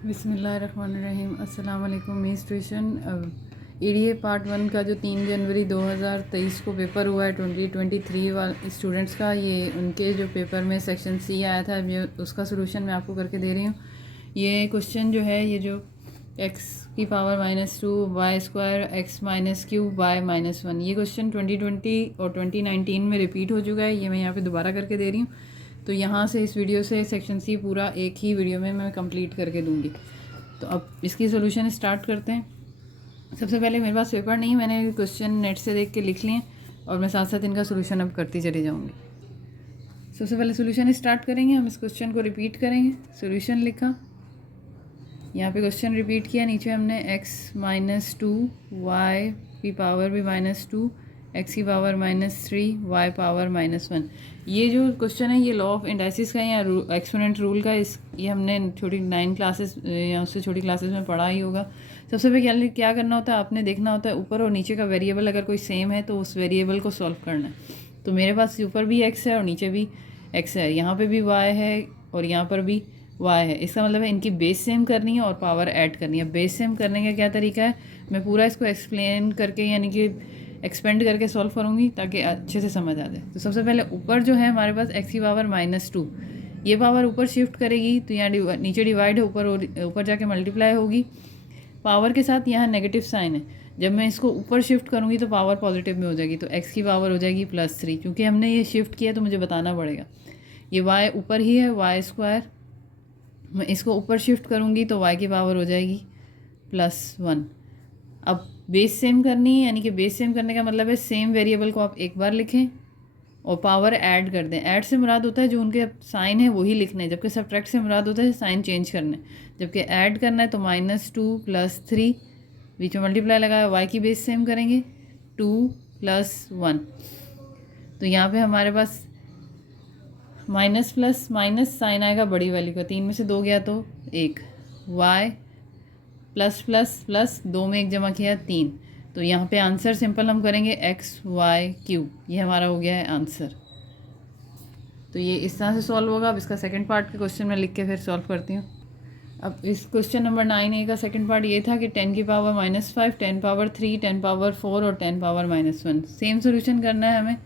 बिस्मिल्लाहिर्रहमानिर्रहीम। अस्सलाम वालेकुम। मीस ट्यूशन एडीए पार्ट 1 का जो 3 जनवरी 2023 को पेपर हुआ है 2023 वाले स्टूडेंट्स का, ये उनके जो पेपर में सेक्शन सी आया था, ये उसका सोल्यूशन मैं आपको करके दे रही हूँ। ये क्वेश्चन जो है, ये जो x की power -2 Y square x minus cube Y -1, ये क्वेश्चन 2020 और 2019 में रिपीट हो चुका है। ये मैं यहाँ पे दोबारा करके दे रही हूँ। तो यहाँ से इस वीडियो से सेक्शन सी पूरा एक ही वीडियो में मैं कंप्लीट करके दूँगी। तो अब इसकी सोल्यूशन स्टार्ट करते हैं। सबसे पहले मेरे पास पेपर नहीं, मैंने क्वेश्चन नेट से देख के लिख लिए और मैं साथ साथ इनका सोल्यूशन अब करती चली जाऊँगी। सबसे पहले सोल्यूशन स्टार्ट करेंगे, हम इस क्वेश्चन को रिपीट करेंगे। सोल्यूशन लिखा, यहाँ पे क्वेश्चन रिपीट किया, नीचे हमने x -2 y की पावर भी -2 x की पावर -3 y पावर -1। ये जो क्वेश्चन है ये लॉ ऑफ इंडाइसिस का या एक्सपोनेंट रूल का, ये हमने छोटी 9 क्लासेस या उससे छोटी क्लासेस में पढ़ा ही होगा। सबसे पहले क्या करना होता है, आपने देखना होता है ऊपर और नीचे का वेरिएबल अगर कोई सेम है तो उस वेरिएबल को सॉल्व करना है। तो मेरे पास ऊपर भी x है और नीचे भी x है, यहाँ पर भी y है और यहाँ पर भी y है। इसका मतलब है इनकी बेस सेम करनी है और पावर ऐड करनी है। बेस सेम करने का क्या तरीका है, मैं पूरा इसको एक्सप्लेन करके यानी कि एक्सपेंड करके सॉल्व करूँगी ताकि अच्छे से समझ आ जाए। तो सबसे पहले ऊपर जो है हमारे पास x की पावर -2, ये पावर ऊपर शिफ्ट करेगी तो यहाँ नीचे डिवाइड है, ऊपर जाके मल्टीप्लाई होगी पावर के साथ। यहाँ नेगेटिव साइन है, जब मैं इसको ऊपर शिफ्ट करूँगी तो पावर पॉजिटिव में हो जाएगी, तो x की पावर हो जाएगी +3। क्योंकि हमने ये शिफ्ट किया तो मुझे बताना पड़ेगा, ये y ऊपर ही है वाई स्क्वायर, मैं इसको ऊपर शिफ्ट करूँगी तो y की पावर हो जाएगी +1। अब बेस सेम करनी है, यानी कि बेस सेम करने का मतलब है सेम वेरिएबल को आप एक बार लिखें और पावर ऐड कर दें। ऐड से मुराद होता है जो उनके साइन है वही लिखना है, जबकि सब्ट्रैक्ट से मुराद होता है साइन चेंज करना है। जबकि ऐड करना है तो -2 +3, बीच में मल्टीप्लाई लगाया, y की बेस सेम करेंगे 2 + 1। तो यहाँ पे हमारे पास माइनस प्लस माइनस साइन आएगा बड़ी वैल्यू का, 3 में से 2 गया तो 1, y प्लस प्लस प्लस 2 में 1 जमा किया 3। तो यहाँ पे आंसर सिंपल हम करेंगे x/y³, ये हमारा हो गया है आंसर। तो ये इस तरह से सॉल्व होगा। अब इसका सेकंड पार्ट के क्वेश्चन में लिख के फिर सॉल्व करती हूँ। अब इस क्वेश्चन नंबर 9A का सेकंड पार्ट ये था कि 10 की पावर -5, 10 पावर 3, 10 पावर 4 और 10 पावर -1 सेम सोल्यूशन करना है हमें।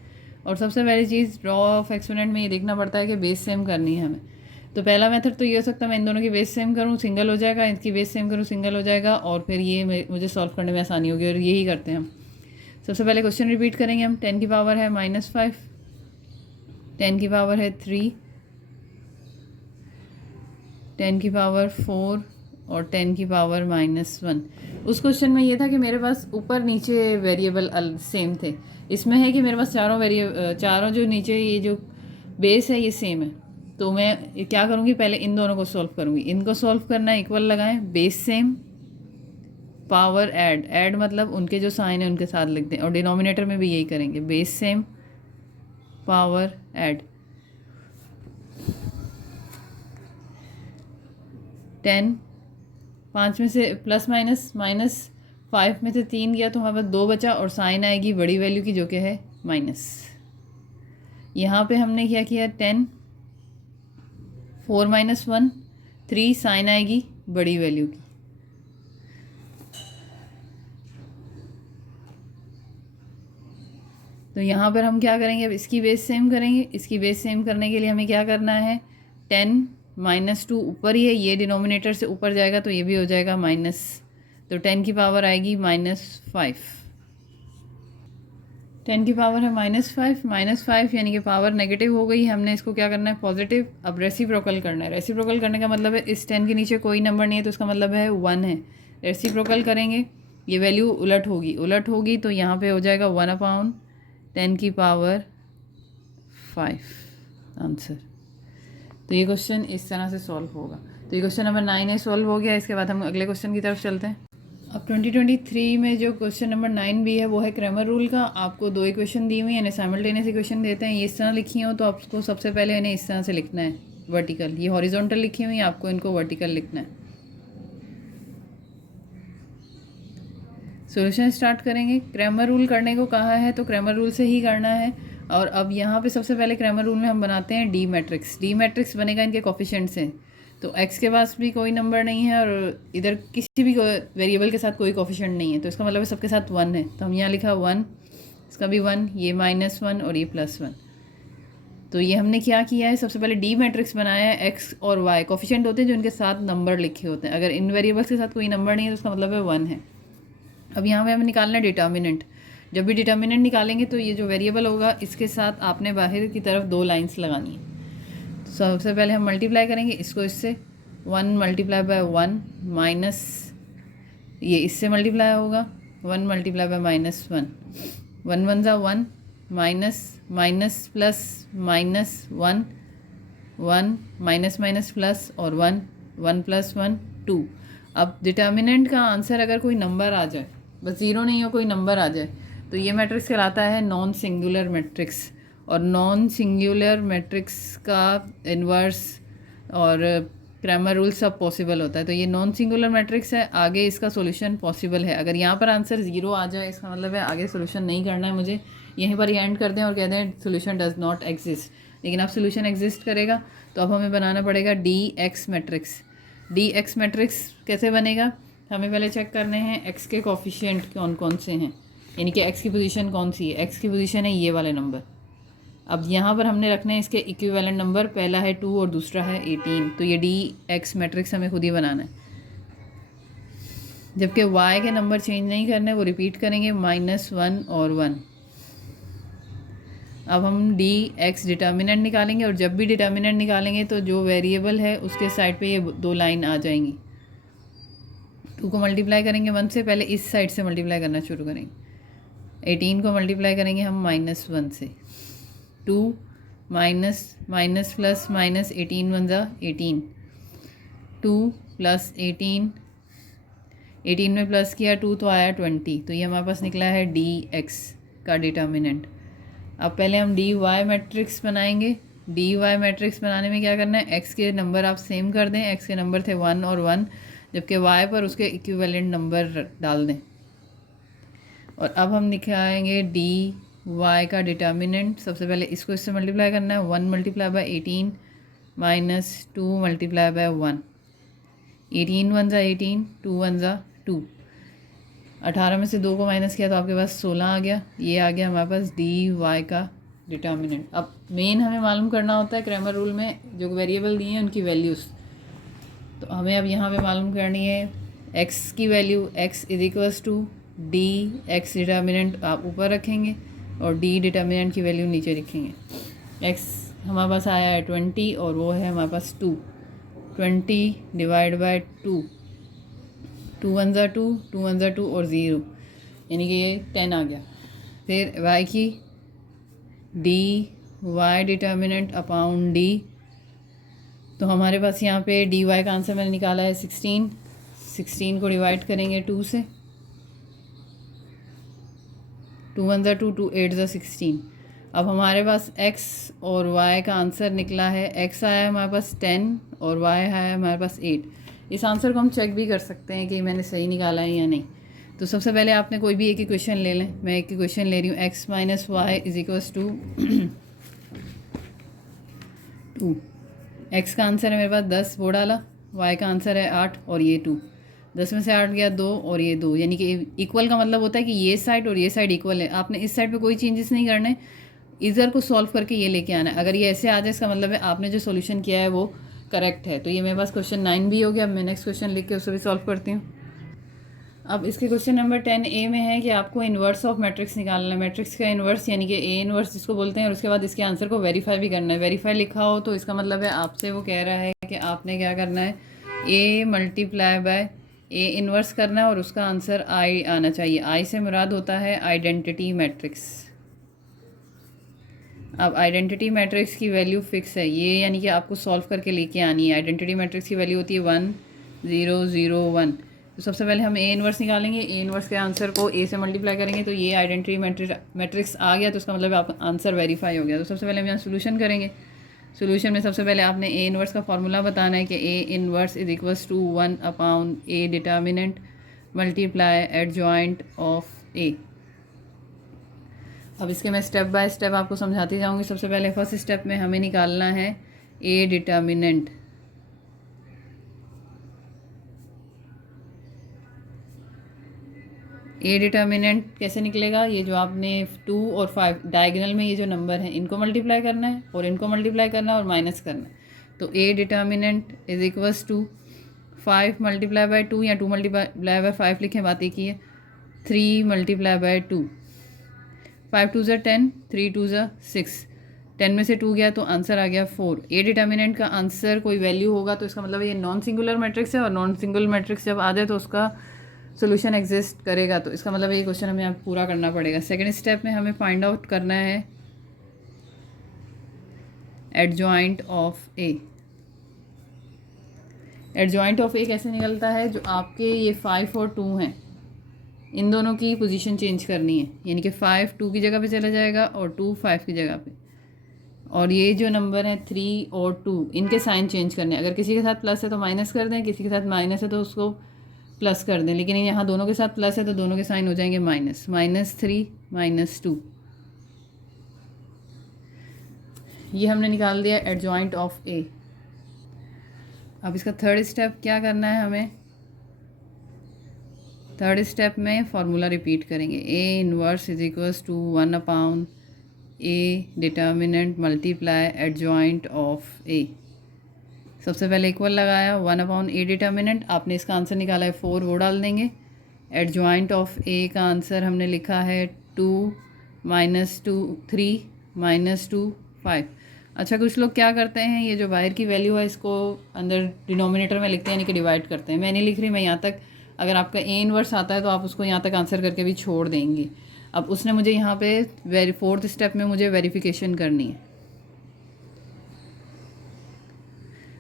और सबसे पहली चीज़ लॉ ऑफ एक्सपोनेंट में ये देखना पड़ता है कि बेस सेम करनी है हमें। तो पहला मेथड तो ये हो सकता है मैं इन दोनों की बेस सेम करूँ, सिंगल हो जाएगा, इसकी बेस सेम करूँ, सिंगल हो जाएगा, और फिर ये मुझे सॉल्व करने में आसानी होगी, और यही करते हैं हम। सबसे पहले क्वेश्चन रिपीट करेंगे हम। 10 की पावर है -5, 10 की पावर है 3, 10 की पावर 4 और 10 की पावर -1। उस क्वेश्चन में ये था कि मेरे पास ऊपर नीचे वेरिएबल सेम थे। इसमें है कि मेरे पास चारों जो नीचे ये जो बेस है ये सेम है। तो मैं क्या करूँगी, पहले इन दोनों को सॉल्व करूँगी। इनको सॉल्व करना है, इक्वल लगाएं, बेस सेम पावर ऐड मतलब उनके जो साइन है उनके साथ लिख दें, और डिनोमिनेटर में भी यही करेंगे, बेस सेम पावर ऐड। 10, 5 में से प्लस -5 में से 3 गया तो हमारे पास 2 बचा, और साइन आएगी बड़ी वैल्यू की जो कि है माइनस। यहाँ पे हमने क्या किया, 10 4 - 1 3, साइन आएगी बड़ी वैल्यू की। तो यहाँ पर हम क्या करेंगे, अब इसकी बेस सेम करेंगे। इसकी बेस सेम करने के लिए हमें क्या करना है, 10 -2 ऊपर ही है, ये डिनोमिनेटर से ऊपर जाएगा तो ये भी हो जाएगा माइनस, तो 10 की पावर आएगी -5। 10 की पावर है -5 यानी कि पावर नेगेटिव हो गई। हमने इसको क्या करना है, पॉजिटिव। अब रेसिप्रोकल करना है। रेसिप्रोकल करने का मतलब है इस 10 के नीचे कोई नंबर नहीं है तो इसका मतलब है 1 है। रेसिप्रोकल करेंगे, ये वैल्यू उलट होगी तो यहाँ पे हो जाएगा 1/10 की पावर 5 आंसर। तो ये क्वेश्चन इस तरह से सॉल्व होगा। तो ये क्वेश्चन नंबर 9A सॉल्व हो गया। इसके बाद हम अगले क्वेश्चन की तरफ चलते हैं। अब 2023 में जो क्वेश्चन नंबर 9B है वो है क्रैमर रूल का। आपको 2 इक्वेशन दी हुई है, साइमल्टेनियस इक्वेशन देते हैं, ये इस तरह लिखी हो तो आपको सबसे पहले इन्हें इस तरह से लिखना है, वर्टिकल। ये हॉरिजॉन्टल लिखी हुई है, आपको इनको वर्टिकल लिखना है। सॉल्यूशन स्टार्ट करेंगे। क्रैमर रूल करने को कहा है तो क्रैमर रूल से ही करना है। और अब यहाँ पे सबसे पहले क्रैमर रूल में हम बनाते हैं डी मैट्रिक्स। डी मैट्रिक्स बनेगा इनके कोफिशिएंट से। तो x के पास भी कोई नंबर नहीं है और इधर किसी भी वेरिएबल के साथ कोई कोफिशिएंट नहीं है, तो इसका मतलब है सबके साथ 1 है। तो हम यहाँ लिखा 1, इसका भी 1, ये -1 और ये +1। तो ये हमने क्या किया है, सबसे पहले डी मैट्रिक्स बनाया है। एक्स और वाई कोफिशिएंट होते हैं जो उनके साथ नंबर लिखे होते हैं। अगर इन वेरिएबल्स के साथ कोई नंबर नहीं है तो उसका मतलब है 1 है। अब यहाँ पे हमें निकालना है डिटर्मिनेंट। जब भी डिटर्मिनेंट निकालेंगे तो ये जो वेरिएबल होगा इसके साथ आपने बाहर की तरफ 2 लाइन्स लगानी है। तो सबसे पहले हम मल्टीप्लाई करेंगे इसको इससे, 1 मल्टीप्लाई बाय 1 माइनस, ये इससे मल्टीप्लाई होगा 1 मल्टीप्लाई बाय -1, 1 1 ज़ा 1, minus minus plus -1, 1 minus minus plus और 1, 1 + 1 2। अब डिटर्मिनेंट का आंसर अगर कोई नंबर आ जाए, बस ज़ीरो नहीं हो, कोई नंबर आ जाए, तो ये मैट्रिक्स कहलाता है नॉन सिंगुलर मैट्रिक्स। और नॉन सिंगुलर मैट्रिक्स का इन्वर्स और क्रैमर रूल सब पॉसिबल होता है। तो ये नॉन सिंगुलर मैट्रिक्स है, आगे इसका सॉल्यूशन पॉसिबल है। अगर यहाँ पर आंसर 0 आ जाए इसका मतलब है आगे सॉल्यूशन नहीं करना है मुझे, यहीं पर ही एंड कर दें और कह दें सॉल्यूशन डज नॉट एग्जिस्ट। लेकिन अब सॉल्यूशन एग्जिस्ट करेगा तो अब हमें बनाना पड़ेगा D x matrix. D x matrix कैसे बनेगा, हमें पहले चेक करने हैं एक्स के कोफिशिएंट कौन कौन से हैं, यानी कि एक्स की पोजीशन कौन सी है। एक्स की पोजीशन है ये वाले नंबर। अब यहाँ पर हमने रखने हैं इसके इक्विवेलेंट नंबर, पहला है 2 और दूसरा है 18। तो ये डी एक्स मैट्रिक्स हमें खुद ही बनाना है। जबकि वाई के नंबर चेंज नहीं करने, वो रिपीट करेंगे -1 और 1। अब हम डी एक्स डिटर्मिनेंट निकालेंगे और जब भी डिटर्मिनेंट निकालेंगे तो जो वेरिएबल है उसके साइड पे ये 2 लाइन आ जाएंगी। 2 को मल्टीप्लाई करेंगे 1 से, पहले इस साइड से मल्टीप्लाई करना शुरू करेंगे। 18 को मल्टीप्लाई करेंगे हम -1 से, 2 माइनस माइनस प्लस माइनस 18 1 ज़ा 18, 2 + 18, 18 में प्लस किया 2 तो आया 20। तो ये हमारे पास निकला है डी एक्स का डिटर्मिनेंट। अब पहले हम डी वाई मैट्रिक्स बनाएंगे। डी वाई मैट्रिक्स बनाने में क्या करना है, एक्स के नंबर आप सेम कर दें। एक्स के नंबर थे 1 और 1, जबकि वाई पर उसके इक्विवेलेंट नंबर डाल दें। और अब हम दिखाएंगे डी वाई का डिटर्मिनेंट। सबसे पहले इसको इससे मल्टीप्लाई करना है, 1 multiply by 18 minus 2 multiply by 1, 18 1 ज़ा 18, 2 1 ज़ा 2। 18 में से 2 को माइनस किया तो आपके पास 16 आ गया। ये आ गया हमारे पास डी वाई का डिटर्मिनेंट। अब मेन हमें मालूम करना होता है क्रैमर रूल में जो वेरिएबल दिए हैं उनकी वैल्यूज़। तो हमें अब यहाँ पे मालूम करनी है एक्स की value, X is equals to D X determinant आप ऊपर रखेंगे और डी डिटर्मिनेंट की वैल्यू नीचे रखेंगे। एक्स हमारे पास आया है 20 और वो है हमारे पास 2, 20 डिवाइड बाय 2, 2 1 ज़ा 2, 2 1 ज़ा 2 और 0, यानी कि ये 10 आ गया। फिर वाई की D Y determinant upon D, तो हमारे पास यहाँ पे डी वाई का आंसर मैंने निकाला है 16। 16 को डिवाइड करेंगे 2 से, 2 1 ज़ा 2, 2 8 ज़ा 16। अब हमारे पास x और y का आंसर निकला है, x आया है हमारे पास 10 और y आया है हमारे पास 8। इस आंसर को हम चेक भी कर सकते हैं कि मैंने सही निकाला है या नहीं। तो सबसे पहले आपने कोई भी एक इक्वेशन ले लें, मैं एक इक्वेशन ले रही हूँ, x - y is equals to 2। x का आंसर है मेरे पास 10, वो डाला, y का आंसर है 8 और ये 2। 10 में से 8 गया 2 और ये 2, यानी कि इक्वल का मतलब होता है कि ये साइड और ये साइड इक्वल है। आपने इस साइड पे कोई चेंजेस नहीं करने, इधर को सॉल्व करके ये लेके आना है। अगर ये ऐसे आ जाए इसका मतलब है आपने जो सॉल्यूशन किया है वो करेक्ट है। तो ये मेरे पास क्वेश्चन 9 भी हो गया। अब मैं नेक्स्ट क्वेश्चन लिख के उसको भी सॉल्व करती हूँ। अब इसके क्वेश्चन नंबर 10A में है कि आपको इन्वर्स ऑफ मैट्रिक्स निकालना है। मैट्रिक्स का इन्वर्स यानी कि ए इन्वर्स जिसको बोलते हैं, और उसके बाद इसके आंसर को वेरीफाई भी करना है। वेरीफाई लिखा हो तो इसका मतलब है आपसे वो कह रहा है कि आपने क्या करना है, A multiply by A inverse करना है और उसका आंसर आई आना चाहिए। आई से मुराद होता है आइडेंटिटी मैट्रिक्स। अब आइडेंटिटी मैट्रिक्स की वैल्यू फिक्स है ये, यानी कि आपको सॉल्व करके लेके आनी है। आइडेंटिटी मैट्रिक्स की वैल्यू होती है 1 0 0 1। तो सबसे पहले हम ए इन्वर्स निकालेंगे। ए इन्वर्स के आंसर को ए से मल्टीप्लाई करेंगे तो ये आइडेंटिटी मैट्रिक्स आ गया, तो उसका मतलब आप आंसर वेरीफाई हो गया। तो सबसे पहले हम यहाँ सोल्यूशन करेंगे। सोल्यूशन में सबसे पहले आपने ए इन्वर्स का फॉर्मूला बताना है कि A inverse is equals to 1 upon A determinant multiply adjoint of A. अब इसके मैं स्टेप बाय स्टेप आपको समझाती जाऊंगी। सबसे पहले फर्स्ट स्टेप में हमें निकालना है ए डिटर्मिनेंट। ए डिटर्मिनेंट कैसे निकलेगा, ये जो आपने 2 और 5 डायगोनल में ये जो नंबर हैं इनको मल्टीप्लाई करना है और इनको मल्टीप्लाई करना है और माइनस करना है। तो A determinant is equals to 5 multiply by 2 या 2 मल्टीप्लाई बाई 5 लिखें, बात एक ही है। 3 मल्टीप्लाई बाई 2, 5 2 ज़ा 10, 3 2 ज़ा 6, 10 में से 2 गया तो आंसर आ गया 4। ए डिटर्मिनेंट का आंसर कोई वैल्यू होगा तो इसका मतलब ये नॉन सिंगुलर मैट्रिक्स है, और नॉन सिंगुलर मैट्रिक्स जब आ जाए तो उसका सोल्यूशन एग्जिस्ट करेगा। तो इसका मतलब ये क्वेश्चन हमें अब पूरा करना पड़ेगा। सेकंड स्टेप में हमें फाइंड आउट करना है adjoint of A. Adjoint of A कैसे निकलता है, जो आपके ये 5 और 2 हैं इन दोनों की पोजीशन चेंज करनी है, यानी कि 5 2 की जगह पे चला जाएगा और 2 5 की जगह पे, और ये जो नंबर है 3 और 2 इनके साइन चेंज करने हैं। अगर किसी के साथ प्लस है तो माइनस कर दें, किसी के साथ माइनस है तो उसको प्लस कर दें, लेकिन यहाँ दोनों के साथ प्लस है तो दोनों के साइन हो जाएंगे माइनस। -3 -2, ये हमने निकाल दिया एडजॉइंट ऑफ ए। अब इसका थर्ड स्टेप क्या करना है हमें, थर्ड स्टेप में फॉर्मूला रिपीट करेंगे। A inverse is equals to 1/a determinant multiply adjoint of A. सबसे पहले इक्वल लगाया, 1/a डिटर्मिनेंट, आपने इसका आंसर निकाला है 4, वो डाल देंगे। एडजॉइंट ऑफ ए का आंसर हमने लिखा है 2 -2 3 -2 5। अच्छा, कुछ लोग क्या करते हैं, ये जो बाहर की वैल्यू है इसको अंदर डिनोमिनेटर में लिखते हैं, यानी कि डिवाइड करते हैं। मैं नहीं लिख रही, मैं यहाँ तक, अगर आपका ए इनवर्स आता है तो आप उसको यहाँ तक आंसर करके भी छोड़ देंगे। अब उसने मुझे यहाँ पे फोर्थ स्टेप में मुझे वेरिफिकेशन करनी है।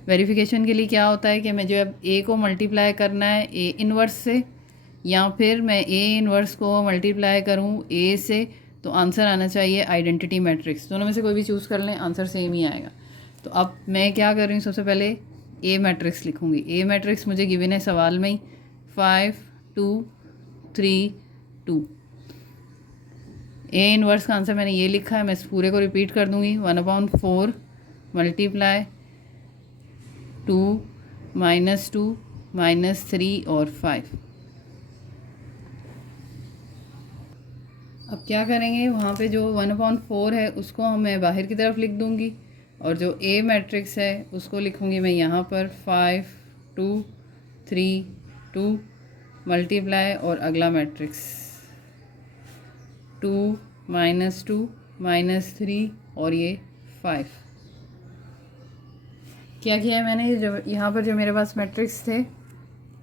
वेरिफिकेशन के लिए क्या होता है कि मैं जो अब ए को मल्टीप्लाई करना है ए इनवर्स से, या फिर मैं ए इनवर्स को मल्टीप्लाई करूँ ए से, तो आंसर आना चाहिए आइडेंटिटी मैट्रिक्स। दोनों में से कोई भी चूज़ कर लें, आंसर सेम ही आएगा। तो अब मैं क्या कर रही हूँ, सबसे पहले ए मैट्रिक्स लिखूँगी। ए मैट्रिक्स मुझे गिवन है सवाल में ही, 5 2 3 2। ए इनवर्स का आंसर मैंने ये लिखा है, मैं इस पूरे को रिपीट कर दूँगी। 1/4 मल्टीप्लाई 2 -2 -3 और 5। अब क्या करेंगे, वहाँ पे जो 1/4 है उसको मैं बाहर की तरफ लिख दूँगी, और जो ए मैट्रिक्स है उसको लिखूँगी मैं यहाँ पर 5 2 3 2 मल्टीप्लाई, और अगला मैट्रिक्स 2 -2 -3 और ये 5। क्या किया है मैंने, जो यहाँ पर जो मेरे पास मैट्रिक्स थे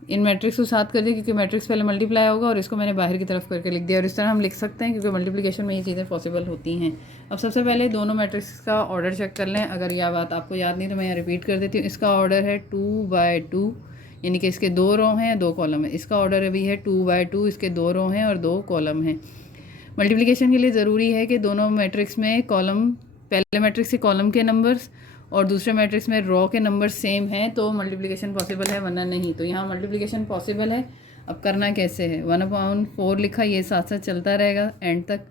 इन मैट्रिक्स को साथ कर दिया, क्योंकि मैट्रिक्स पहले मल्टीप्लाई होगा, और इसको मैंने बाहर की तरफ करके लिख दिया। और इस तरह हम लिख सकते हैं क्योंकि मल्टीप्लिकेशन में ये चीज़ें पॉसिबल होती हैं। अब सबसे पहले दोनों मैट्रिक्स का ऑर्डर चेक कर लें। अगर यह बात आपको याद नहीं तो मैं यहाँ रिपीट कर देती हूँ। इसका ऑर्डर है 2/2, यानी कि इसके 2 रो हैं 2 कॉलम है। इसका ऑर्डर अभी है 2/2, इसके 2 रो हैं और 2 कॉलम हैं। मल्टीप्लिकेशन के लिए ज़रूरी है कि दोनों मैट्रिक्स में कॉलम, पहले मैट्रिक्स के कॉलम के नंबर्स और दूसरे मैट्रिक्स में रो के नंबर सेम हैं तो मल्टीप्लिकेशन पॉसिबल है, वरना नहीं। तो यहाँ मल्टीप्लिकेशन पॉसिबल है। अब करना कैसे है, 1/4 लिखा, ये साथ साथ चलता रहेगा एंड तक।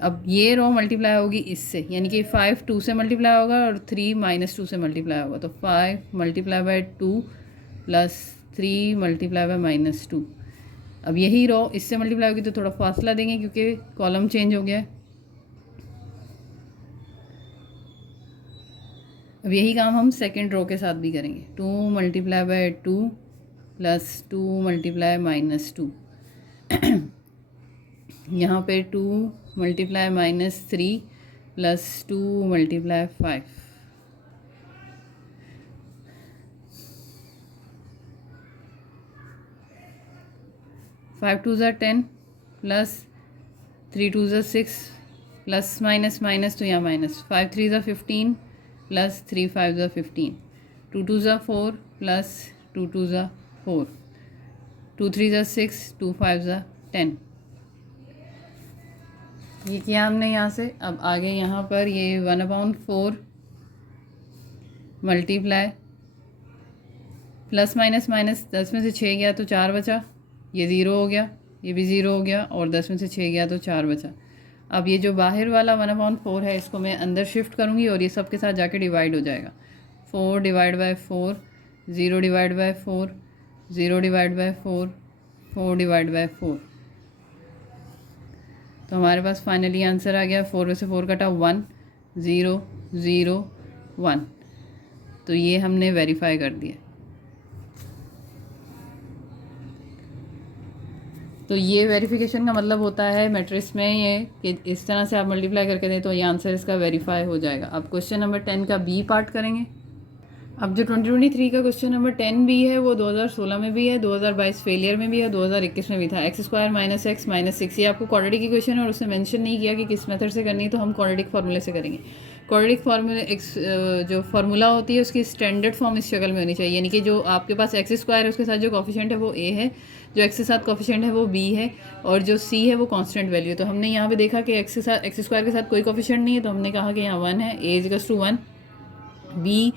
अब ये रो मल्टीप्लाई होगी इससे, यानी कि 5 2 से मल्टीप्लाई होगा और 3 -2 से मल्टीप्लाई होगा। तो 5 multiply by 2 plus 3 multiply by -2। अब यही रो इससे मल्टीप्लाई होगी तो थोड़ा फासला देंगे क्योंकि कॉलम चेंज हो गया है। अब यही काम हम सेकेंड रो के साथ भी करेंगे। 2 मल्टीप्लाई बाई 2 प्लस 2 मल्टीप्लाई -2। यहाँ पे 2 मल्टीप्लाई -3 प्लस 2 मल्टीप्लाई 5। 5 2 ज़ा 10 प्लस 3 2 ज़ा 6 प्लस माइनस माइनस तो यहाँ माइनस। 5 3 ज़ा 15 प्लस 3 5 ज़ा 15। 2 2 ज़ा 4 प्लस 2 2 ज़ा 4। 2 3 ज़ा 6 2 5 ज़ा 10। ये किया हमने यहाँ से। अब आगे यहाँ पर ये 1/4 मल्टीप्लाई प्लस माइनस माइनस, 10 में से 6 गया तो 4 बचा, ये 0 हो गया, ये भी 0 हो गया, और 10 में से 6 गया तो 4 बचा। अब ये जो बाहर वाला 1/4 है इसको मैं अंदर शिफ्ट करूँगी और ये सब के साथ जाके डिवाइड हो जाएगा। 4 divide by 4, 0 divide by 4, 0 divide by 4, 4/4। तो हमारे पास फाइनली आंसर आ गया 4 में से 4 कटा 1 0 0 1। तो ये हमने वेरीफाई कर दिया। तो ये वेरिफिकेशन का मतलब होता है मैट्रिक्स में ये कि इस तरह से आप मल्टीप्लाई करके दें तो ये आंसर इसका वेरीफाई हो जाएगा। अब क्वेश्चन नंबर 10 का बी पार्ट करेंगे। अब जो 2023 का क्वेश्चन नंबर 10 भी है वो 2016 में भी है, 2022 फेलियर में भी है, 2021 में भी था। x² - x - 6 ये आपको क्वाड्रेटिक की क्वेश्चन है और उसने मेंशन नहीं किया कि किस मेथड से करनी है, तो हम क्वाड्रेटिक फार्मूले से करेंगे। क्वाड्रेटिक फार्मूले जो फार्मूला होती है उसकी स्टैंडर्ड फॉर्म इस शक्ल में होनी चाहिए, यानी कि जो आपके पास x² है उसके साथ जो कॉफिशेंट है वो a है, जो x के साथ कॉफिशेंट है वो b है और जो c है वो कांस्टेंट वैल्यू है। तो हमने यहाँ पे देखा कि x स्क्वायर के साथ कोई कॉफिशेंट नहीं है, तो हमने कहा कि यहाँ 1 है, a = 1, b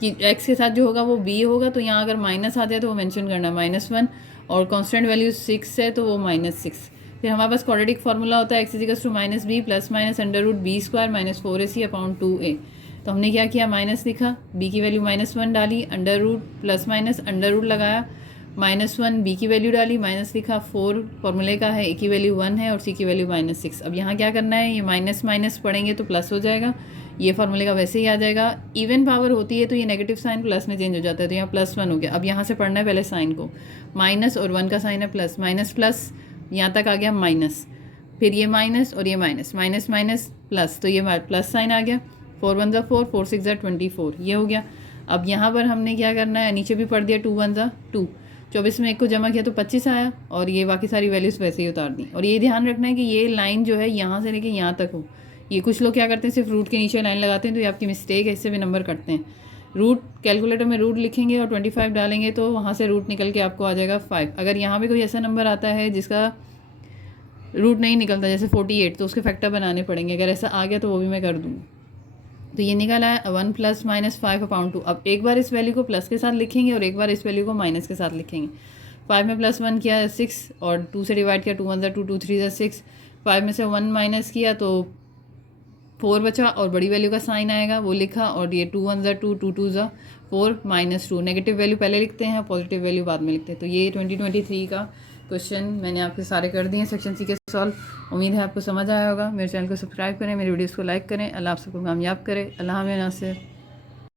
कि x के साथ जो होगा वो b होगा। तो यहाँ अगर माइनस आ जाए तो वो मेंशन करना -1 और कांस्टेंट वैल्यू 6 है तो वो -6। फिर हमारे पास क्वाड्रेटिक फार्मूला होता है x = -b + √b² - 4ac/2a। तो हमने क्या किया, माइनस लिखा, b की वैल्यू -1 डाली, under root plus minus under root लगाया, -1 b की वैल्यू डाली, माइनस लिखा, 4 फार्मूले का है, a की वैल्यू 1 है और c की वैल्यू -6। अब यहाँ क्या करना है, ये माइनस माइनस पढ़ेंगे तो प्लस हो जाएगा, ये फार्मूले का वैसे ही आ जाएगा। इवन पावर होती है तो ये नेगेटिव साइन प्लस में चेंज हो जाता है, तो यहाँ +1 हो गया। अब यहाँ से पढ़ना है पहले साइन को, माइनस और 1 का साइन है प्लस, माइनस प्लस यहाँ तक आ गया माइनस, फिर ये माइनस और ये माइनस, माइनस माइनस प्लस, तो ये प्लस साइन आ गया। 4 1 = 4, 4 6 = 24, ये हो गया। अब यहाँ पर हमने क्या करना है, नीचे भी पढ़ दिया, 2 1 = 2, 24 में 1 को जमा किया तो 25 आया और ये बाकी सारी वैल्यूज़ वैसे ही उतार दी। और ये ध्यान रखना है कि ये लाइन जो है यहाँ से लेके यहाँ तक हो। ये कुछ लोग क्या करते हैं, सिर्फ रूट के नीचे लाइन लगाते हैं, तो ये आपकी मिस्टेक है, इससे भी नंबर कटते हैं। रूट कैलकुलेटर में रूट लिखेंगे और 25 डालेंगे तो वहाँ से रूट निकल के आपको आ जाएगा 5। अगर यहाँ पे कोई ऐसा नंबर आता है जिसका रूट नहीं निकलता, जैसे 48, तो उसके फैक्टर बनाने पड़ेंगे। अगर ऐसा आ गया तो वो भी मैं कर दूँगी। तो ये निकला है 1 + -5/2। अब एक बार इस वैल्यू को प्लस के साथ लिखेंगे और एक बार इस वैल्यू को माइनस के साथ लिखेंगे। 5 में +1 किया 6 और 2 से डिवाइड किया, 2 1 = 2, 2 3 = 6, 5 में से 1 माइनस किया तो 4 बचा और बड़ी वैल्यू का साइन आएगा, वो लिखा, और ये 2 1 = 2, 2 2 = 4, -2। नेगेटिव वैल्यू पहले लिखते हैं, पॉजिटिव वैल्यू बाद में लिखते हैं। तो ये 2023 का क्वेश्चन मैंने आपके सारे कर दिए सेक्शन सी के सॉल्व। उम्मीद है आपको समझ आया होगा। मेरे चैनल को सब्सक्राइब करें, मेरे वीडियोज़ को लाइक करें। अल्लाह आप सबको कामयाब करे। अल्लाह में नासिर।